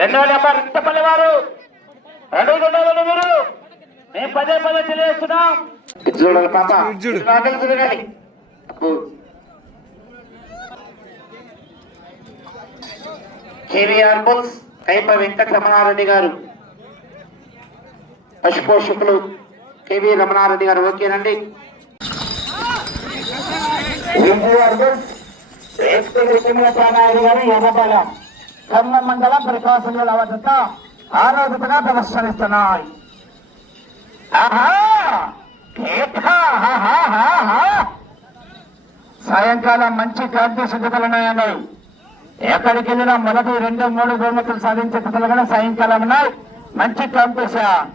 రెండవ నెంబర్ రిట్టపల్లి వారు. రెండు గుండాలను మీరు. మేము పదే పదే తెలియజేస్తున్నాం. చూడాలి పాప. తిరగాలి. కేవీఆర్ బుల్స్ కైప వెంకట రమణారెడ్డి గారు. పశుపోషకులు కేవీ రమణారెడ్డి గారు ఓకేనండి. కేవీఆర్ బుల్స్ తిమ్మలపానాయుడు గారు ఎర్రపాలెం కర్మ మండలం ప్రకాశం జిల్లా వద్ద ఆరోగ్యతగా ప్రదర్శనిస్తున్నాయి. సాయంకాలం మంచి కాంతి సిద్ధతలు ఎక్కడికి వెళ్ళినా మొదటి రెండు మూడు బహుమతులు సాధించే కథలుగా సాయంకాలం ఉన్నాయి. మంచి కాంపిటీషన్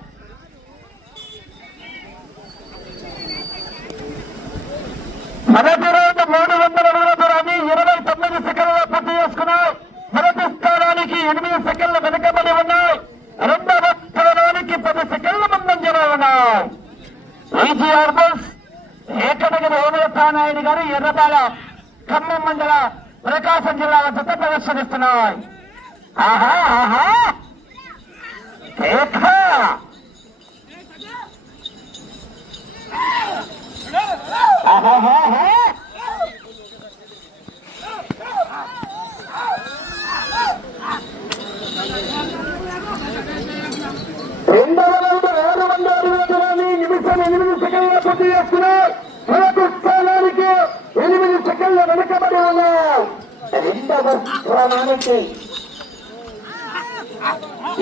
మొదటి రోజు మూడు వందల అడుగుల దూరాన్ని ఇరవై తొమ్మిది సెకండ్ల పూర్తి చేసుకున్నాయి మొదటి స్థానానికి ఎనిమిది సెకండ్లు వెనుకబడి ఉన్నాయి రెండవ స్థానానికి పది సెకండ్ల ముందంజలో ఉన్నాయి ఈజీఆర్ బస్ ఏకనగిరి ఓమలతానాయుడు గారు ఎర్రబాల ఖమ్మం మండల ప్రకాశం జిల్లాల జత ప్రదర్శనిస్తున్నాయి. ఆహా ఆహా! ఏకా ఆహాహాహా రెండవ రౌండ్ ఆరు వందల అరవై దూరాన్ని నిమిషం ఎనిమిది సెకండ్ల పూర్తి చేస్తున్నారు మొదటి స్థానానికి ఎనిమిది సెకండ్ల వెనుకబడి ఉన్నారు రెండవ స్థానానికి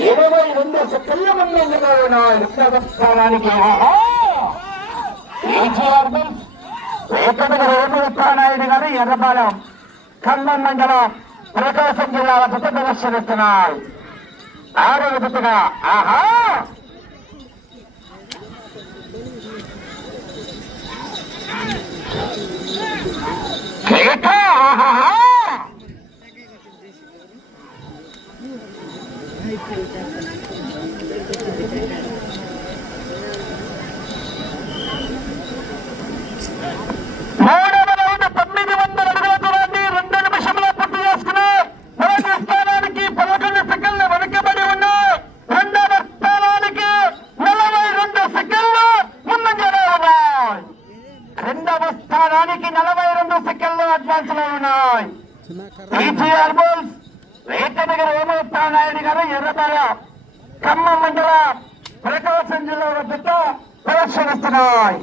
ఇరవై రెండు సెకండ్ల ముందుగా ఉన్నాయి రెండవ స్థానానికి ఆహా! ఈజీఆర్ బస్ గారు ఎర్రపాలెం ఖమ్మం మండలం ప్రకాశం జిల్లాల జత ప్రదర్శనిస్తున్నారు ఆరో జతగా ఆహా కేక రెండవ స్థానానికి నలభై అడ్వాన్స్లో ఉన్నాయి ఈజీఆర్ బోల్స్ వేటనగర్ వేమనాయుడు గారు ఎర్రబాల ఖమ్మం మండల ప్రకాశం జిల్లా వద్దతో ప్రదర్శనిస్తున్నాయి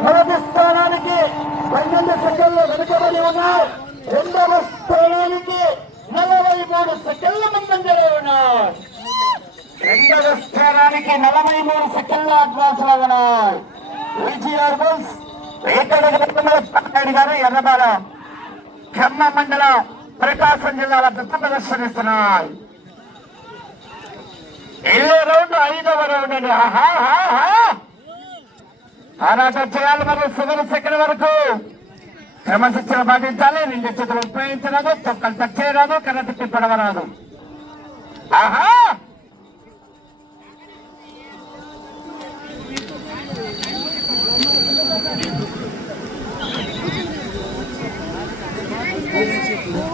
మొదటి స్థానానికి పన్నెండు సెకండ్లు వెనుకబడి రెండవ స్థానానికి నలభై మూడు సెకండ్ల ముందంజలో ఉన్నాయి రెండవ స్థానానికి నలభై మూడు సెకండ్ల అడ్వాన్స్లో ఉన్నాయి ఈజీఆర్ బుల్స్ గారు ఎర్రబాల ఖమ్మం మండలం ప్రకాశం జిల్లాల దత్త ప్రదర్శనిస్తున్నాయి. ఎల్లో రౌండ్ ఐదవ రౌండ్ అండి. ఆహా ఆహా ఆరాటం చేయాలి మరి చివరి సెకండ్ వరకు క్రమశిక్షణ పాటించాలి రెండు చేతులు ఉపయోగించరాదు తొక్కలు టచ్ చేయరాదు కరెంట్ తిప్పడవరాదు ఆహా you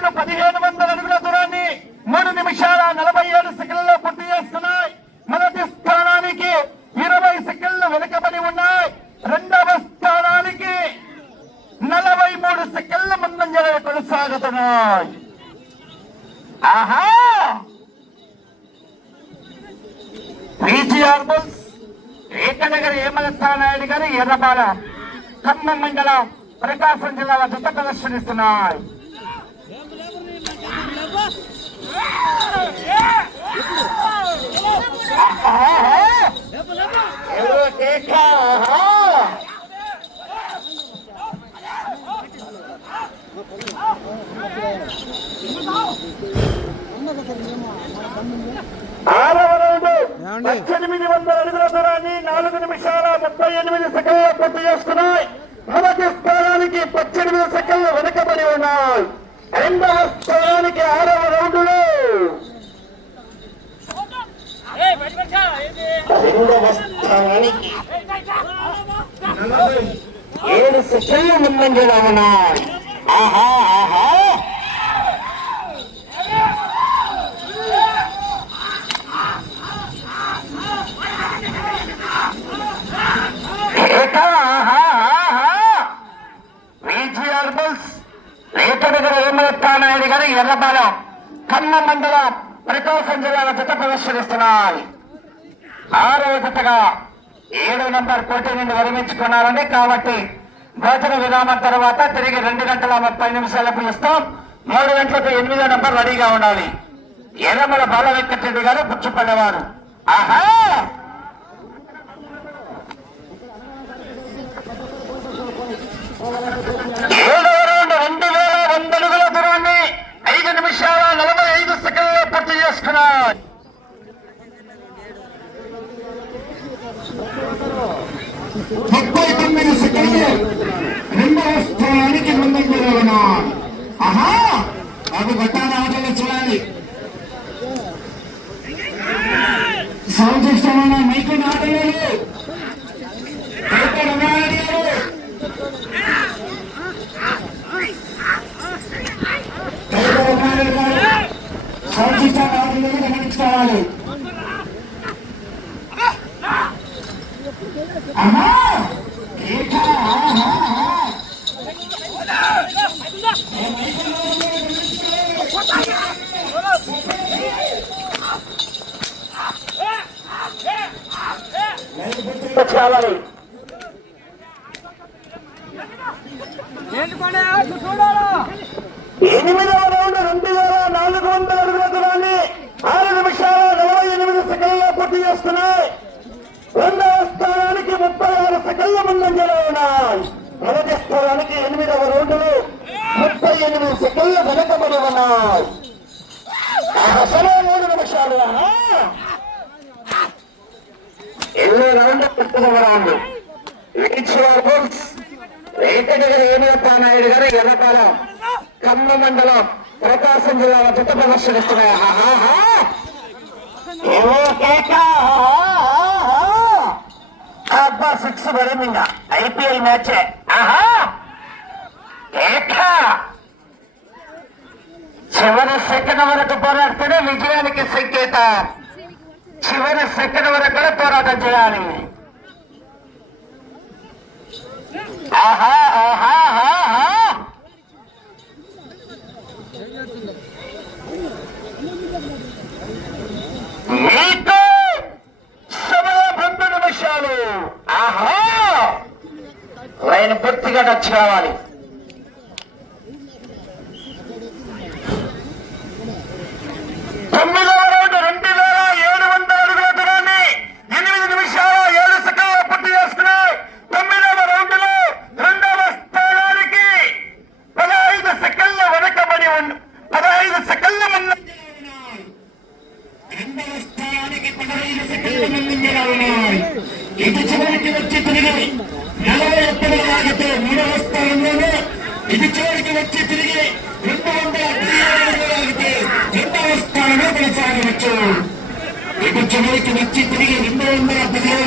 రౌండ్ పదిహేను వందల అడుగుల దూరాన్ని మూడు నిమిషాల నలభై ఏడు సెకండ్లలో పూర్తి చేస్తున్నాయి మొదటి స్థానానికి ఇరవై సెకండ్లు వెనుకబడి ఉన్నాయి రెండవ స్థానానికి నలభై మూడు సెకండ్ల ముందంజలో కొనసాగుతున్నాయి ఆహా పీజీఆర్ బుల్స్ ఏకనగర ఏమలస్థానాయుడు గారు ఎర్రపాల ఖమ్మం మండల ప్రకాశం జిల్లా జత ప్రదర్శనిస్తున్నాయి ఎవరో కేక, ఆహా! ఆరవ రౌండ్ పద్దెనిమిది వందల అడుగుల దూరాన్ని నాలుగు నిమిషాల ముప్పై ఎనిమిది సెకండ్లు పూర్తి చేసుకున్నాయి మొదటి స్థానానికి పద్దెనిమిది సెకండ్లు వెనుకబడి ఉన్నాయి. రెండవ స్థానానికి ఆరవ రౌండ్లో. రెండవ స్థానానికి ఏడు సెకండ్లు ముందంజలో ఉన్నాయి. ఆహా ఆహా. ఎర్రబాలెం కన్న మండలం ప్రకాశం జిల్లాల జత ప్రదర్శనిస్తున్నాయి. ఆరవ జతగా ఏడు నంబర్ పోటీ నుండి విరమించుకున్నారండి. కాబట్టి భోజన విరామం తర్వాత తిరిగి రెండు గంటల ముప్పై నిమిషాలకు ఇస్తాం మూడు గంటలకు ఎనిమిదో నంబర్ రెడీగా ఉండాలి. ఎర్రమల బాల వెంకటరెడ్డి గారు పుచ్చుపల్లేవారు. ఆహా! ఏడు నిమిషాల నలభై ఐదు సెకండ్లో పూర్తి చేసుకున్నారు ముప్పై తొమ్మిది సెకండ్లు రెండవ స్థానానికి ముందంజలో ఉన్నారు ఆహా! బాబు గట్టాల ఆటలు చూడాలి. సౌండ్ సిస్టమ్ ఉన్న మైకు నాటలేదు మైకు రమారెడ్డి గారు మైకు రమారెడ్డి గారు సౌండ్ సిస్టమ్ నాటలేదు గమనించుకోవాలి అమ్మా ఏక ఆహా ఆహా కావాలి ఎనిమిదవ రౌండ్ రెండు వేల నాలుగు వందల అడుగుల దూరాన్ని ఆరు నిమిషాల నలభై ఎనిమిది సెకండ్లో పూర్తి చేస్తున్నాయి. రెండవ స్థానానికి ముప్పై ఆరు సెకండ్ల ముందంజలో ఉన్నాయి మొదటి స్థానానికి ఎనిమిదవ రోడ్డులు ముప్పై ఎనిమిది సెకండ్ల వెనకబడి ఉన్నాయి అసలు మూడు నిమిషాలు. ఎన్నో రౌండ్లు పుస్తకం రౌండ్ రీచ్వార్ నాయుడు గారు ఎర్రపాలెం ఖమ్మ మండలం ప్రకాశం జిల్లా జత ప్రదర్శనిస్తున్నాయి అబ్బా సిక్స్ పడింది ఇంకా ఐపీఎల్ మ్యాచ్ ఆహా! కేక చివరి సెకండ్ వరకు పోరాడితేనే విజయానికి సంకేతం. చివరి సెకండ్ వరకు కూడా పోరాటం చేయాలి. ఆహా ఆహా ఆహా మీకు సమయం రెండు నిమిషాలు ఆహా లైన్ పూర్తిగా కావాలి తొమ్మిదవ రౌండ్ రెండు వేల ఏడు వందల అడుగుల దూరాన్ని ఎనిమిది నిమిషాల ఏడు సెకండ్లు పూర్తి చేసుకున్నాయి తొమ్మిదవ రౌండ్లో రెండవ స్థానానికి పదహైదు సెకండ్ల వెనకబడి ఉంది పదహైదు సెకండ్ల ముందు రెండవ స్థానానికి పదహైదు సెకండ్ల ముందంజలో ఉన్నాయి ఇది చివరికి వచ్చి తిరిగి నలభై ఒక్కడు లాగితే మూడవ స్థానంలోనే ఇది చివరికి వచ్చి తిరిగి రెండు వందల అడుగులు లాగితే రెండవ స్థానంలో కొనసాగవచ్చు ఇది చివరికి వచ్చి తిరిగి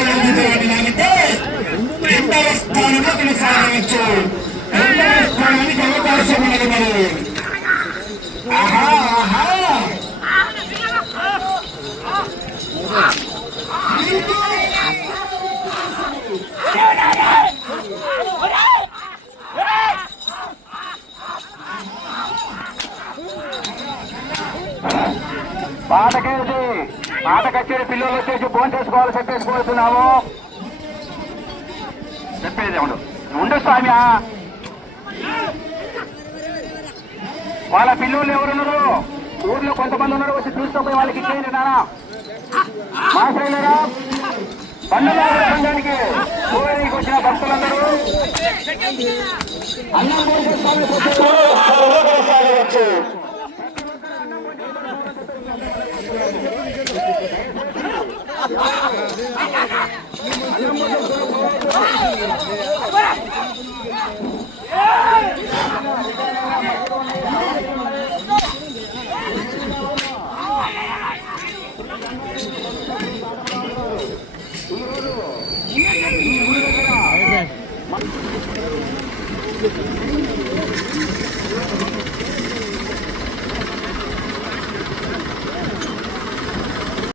పాట పిల్లలు వచ్చేసి ఫోన్ చేసుకోవాలి చెప్పేసుకోవాల్సినాము చెప్పేది ఉండు ఉండు స్వామి వాళ్ళ పిల్లలు ఎవరున్నారు? ఊర్లో కొంతమంది ఉన్నారు వచ్చి చూసుకోపోయి వాళ్ళకి ఇచ్చేయండి నానా మాట్లాడలేరా బండల సంఘానికి? ఊరికి వచ్చిన భక్తులందరూ? అన్నం భోజన స్వామి Yeah!